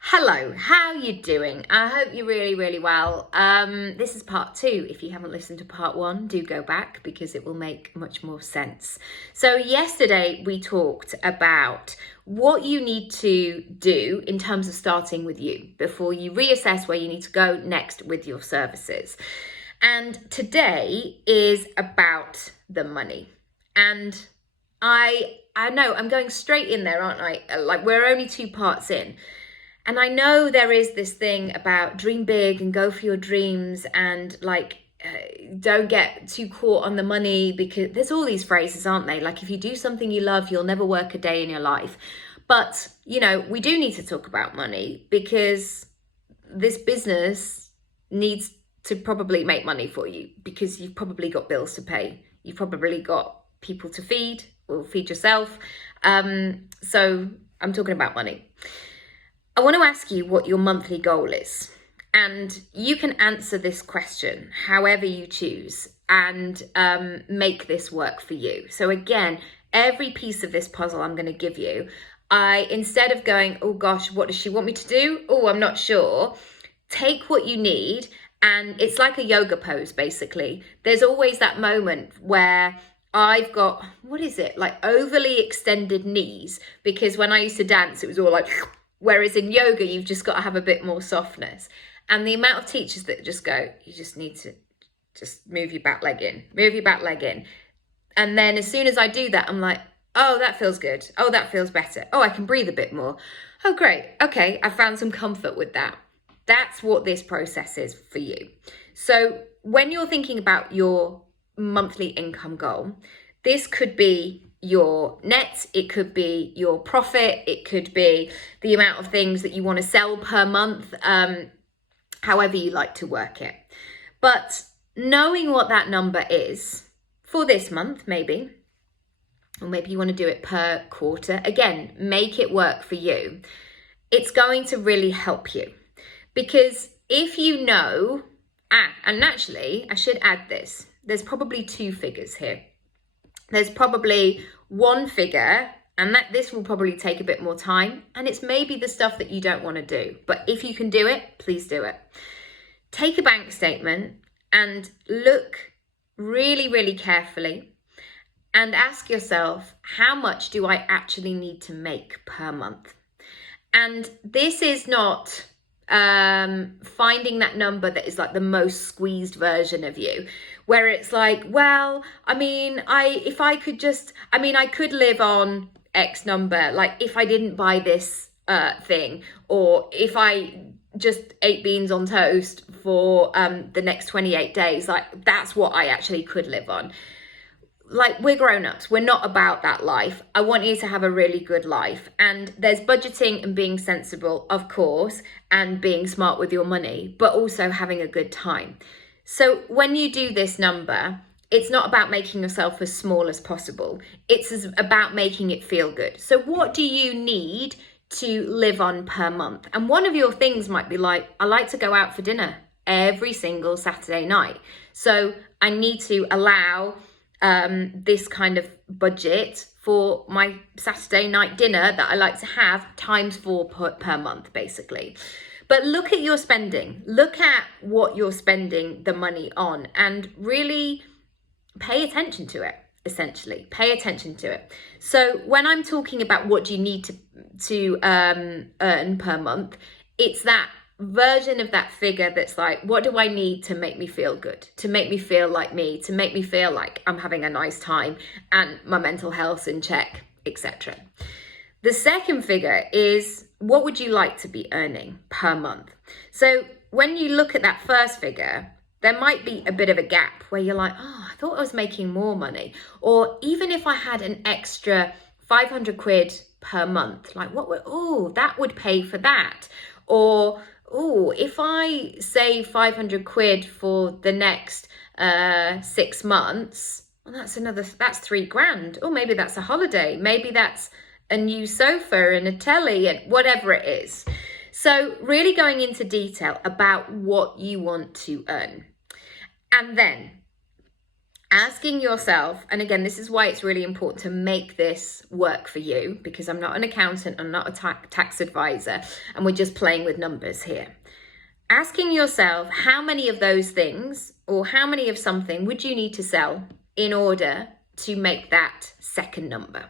Hello, how you doing? I hope you're really well. This is part 2. If you haven't listened to part 1, do go back because it will make much more sense. So yesterday we talked about what you need to do in terms of starting with you before you reassess where you need to go next with your services. And today is about the money. And I know I'm going straight in there, aren't I? Like, we're only 2 parts in. And I know there is this thing about dream big and go for your dreams and don't get too caught on the money, because there's all these phrases, aren't they? Like, if you do something you love, you'll never work a day in your life. But, we do need to talk about money because this business needs to probably make money for you, because you've probably got bills to pay. You've probably got people to feed or feed yourself. So I'm talking about money. I want to ask you what your monthly goal is, and you can answer this question however you choose and make this work for you. So again, every piece of this puzzle I'm going to give you, instead of going, oh gosh, what does she want me to do? Oh, I'm not sure. Take what you need, and it's like a yoga pose, basically. There's always that moment where I've got, like overly extended knees, because when I used to dance, it was all like... Whereas in yoga, you've just got to have a bit more softness. And the amount of teachers that just go, you just need to just move your back leg in. And then as soon as I do that, I'm like, oh, that feels good. Oh, that feels better. Oh, I can breathe a bit more. Oh, great. Okay, I found some comfort with that. That's what this process is for you. So when you're thinking about your monthly income goal, this could be your net, it could be your profit, it could be the amount of things that you want to sell per month, however you like to work it. But knowing what that number is for this month, maybe, or maybe you want to do it per quarter, again, make it work for you. It's going to really help you, because if you know, and naturally, I should add this, there's probably 2 figures here. There's probably one figure, and this will probably take a bit more time, and it's maybe the stuff that you don't want to do. But if you can do it, please do it. Take a bank statement and look really carefully and ask yourself, how much do I actually need to make per month? And this is not finding that number that is like the most squeezed version of you, where it's like, well, I mean, I could live on X number, like if I didn't buy this thing, or if I just ate beans on toast for the next 28 days, like that's what I actually could live on. Like, we're grown-ups, we're not about that life. I want you to have a really good life, and there's budgeting and being sensible, of course, and being smart with your money, but also having a good time. So when you do this number, it's not about making yourself as small as possible. It's about making it feel good. So what do you need to live on per month? And one of your things might be like, I like to go out for dinner every single Saturday night. So I need to allow this kind of budget for my Saturday night dinner that I like to have times 4 per month, basically. But look at your spending. Look at what you're spending the money on, and really pay attention to it, essentially. Pay attention to it. So when I'm talking about what do you need to earn per month, it's that version of that figure that's like, what do I need to make me feel good, to make me feel like me, to make me feel like I'm having a nice time and my mental health's in check, etc. The second figure is, what would you like to be earning per month? So when you look at that first figure, there might be a bit of a gap where you're like, oh, I thought I was making more money. Or even if I had an extra 500 quid per month, like that would pay for that. Or, if I save 500 quid for the next 6 months, well, that's 3 grand. Or maybe that's a holiday. Maybe that's a new sofa and a telly and whatever it is. So really going into detail about what you want to earn. And then asking yourself, and again, this is why it's really important to make this work for you, because I'm not an accountant, I'm not a tax advisor, and we're just playing with numbers here. Asking yourself how many of those things or how many of something would you need to sell in order to make that second number?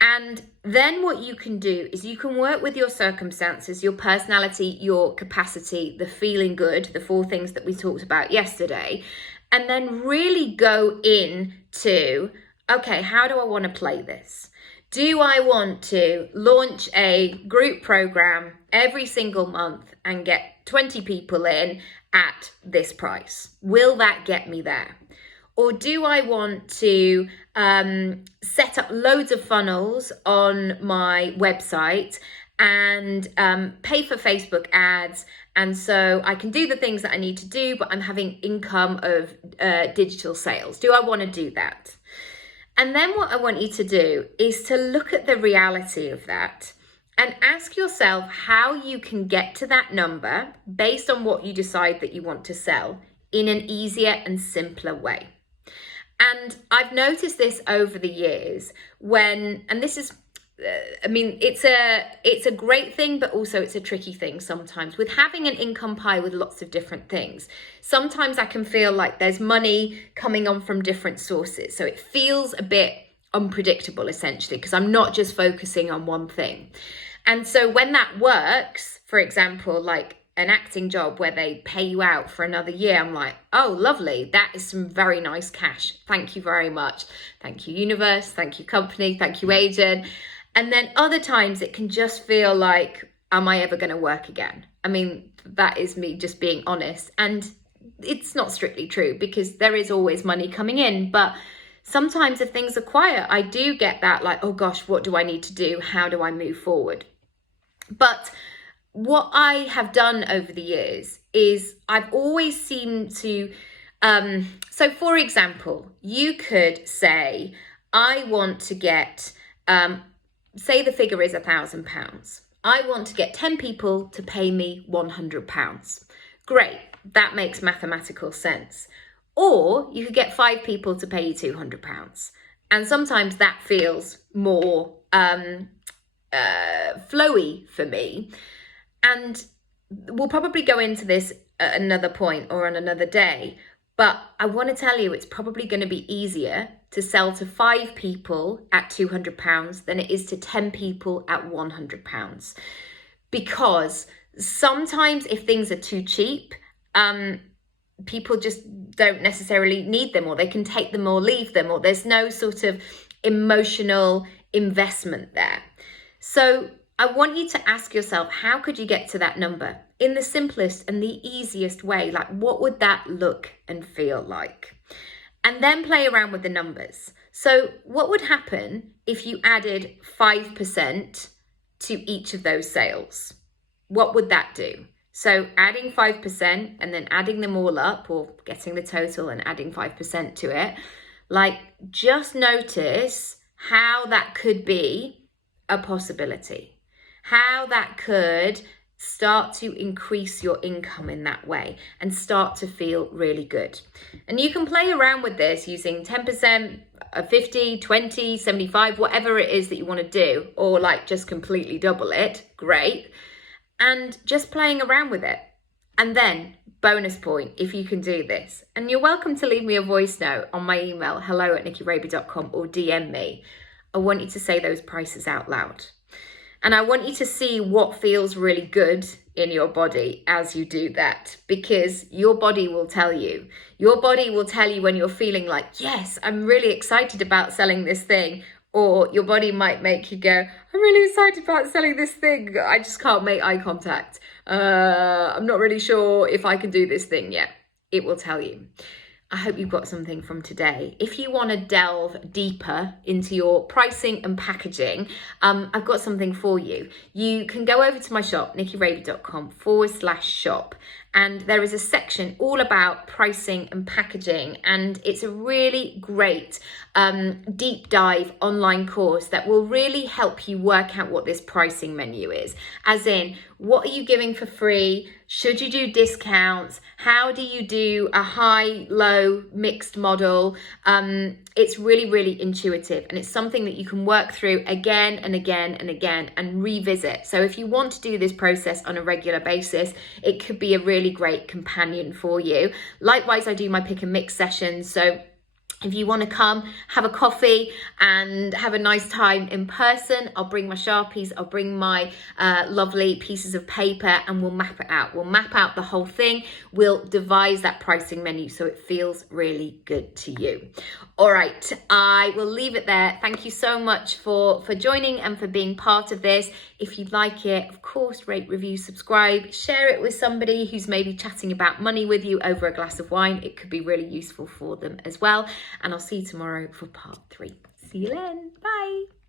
And then what you can do is you can work with your circumstances, your personality, your capacity, the feeling good, the 4 things that we talked about yesterday, and then really go into, okay, how do I want to play this? Do I want to launch a group program every single month and get 20 people in at this price? Will that get me there? Or do I want to set up loads of funnels on my website and pay for Facebook ads, and so I can do the things that I need to do, but I'm having income of digital sales? Do I want to do that? And then what I want you to do is to look at the reality of that and ask yourself how you can get to that number based on what you decide that you want to sell in an easier and simpler way. And I've noticed this over the years when, and this is, it's a great thing, but also it's a tricky thing sometimes with having an income pie with lots of different things. Sometimes I can feel like there's money coming on from different sources. So it feels a bit unpredictable essentially, because I'm not just focusing on one thing. And so when that works, for example, like an acting job where they pay you out for another year, I'm like, oh, lovely. That is some very nice cash. Thank you very much. Thank you, universe. Thank you, company. Thank you, agent. And then other times it can just feel like, am I ever going to work again? I mean, that is me just being honest. And it's not strictly true because there is always money coming in. But sometimes if things are quiet, I do get that like, oh gosh, what do I need to do? How do I move forward? But what I have done over the years is I've always seemed to, so for example, you could say, I want to get, say the figure is £1,000. I want to get 10 people to pay me £100. Great, that makes mathematical sense. Or you could get 5 people to pay you £200. And sometimes that feels more flowy for me. And we'll probably go into this at another point or on another day, but I want to tell you it's probably going to be easier to sell to 5 people at £200 than it is to 10 people at £100. Because sometimes if things are too cheap, people just don't necessarily need them, or they can take them or leave them, or there's no sort of emotional investment there. So I want you to ask yourself, how could you get to that number in the simplest and the easiest way? Like, what would that look and feel like? And then play around with the numbers. So what would happen if you added 5% to each of those sales? What would that do? So adding 5% and then adding them all up, or getting the total and adding 5% to it, like, just notice how that could be a possibility. How that could start to increase your income in that way and start to feel really good. And you can play around with this using 10%, 50, 20, 75, whatever it is that you want to do, or like just completely double it. Great. And just playing around with it. And then bonus point, if you can do this, and you're welcome to leave me a voice note on my email, hello@nikkiraby.com, or DM me. I want you to say those prices out loud. And I want you to see what feels really good in your body as you do that, because your body will tell you. Your body will tell you when you're feeling like, yes, I'm really excited about selling this thing. Or your body might make you go, I'm really excited about selling this thing. I just can't make eye contact. I'm not really sure if I can do this thing yet. It will tell you. I hope you've got something from today. If you want to delve deeper into your pricing and packaging, I've got something for you. You can go over to my shop, nikkiraby.com/shop, and there is a section all about pricing and packaging, and it's a really great deep dive online course that will really help you work out what this pricing menu is. As in, what are you giving for free? Should you do discounts? How do you do a high, low, mixed model? It's really, really intuitive, and it's something that you can work through again and again and again and revisit. So if you want to do this process on a regular basis, it could be a really great companion for you. Likewise, I do my pick and mix sessions. So if you want to come have a coffee and have a nice time in person, I'll bring my Sharpies, I'll bring my lovely pieces of paper, and we'll map it out. We'll map out the whole thing. We'll devise that pricing menu so it feels really good to you. All right, I will leave it there. Thank you so much for joining and for being part of this. If you like it, of course, rate, review, subscribe, share it with somebody who's maybe chatting about money with you over a glass of wine. It could be really useful for them as well. And I'll see you tomorrow for part 3. See you then. Bye.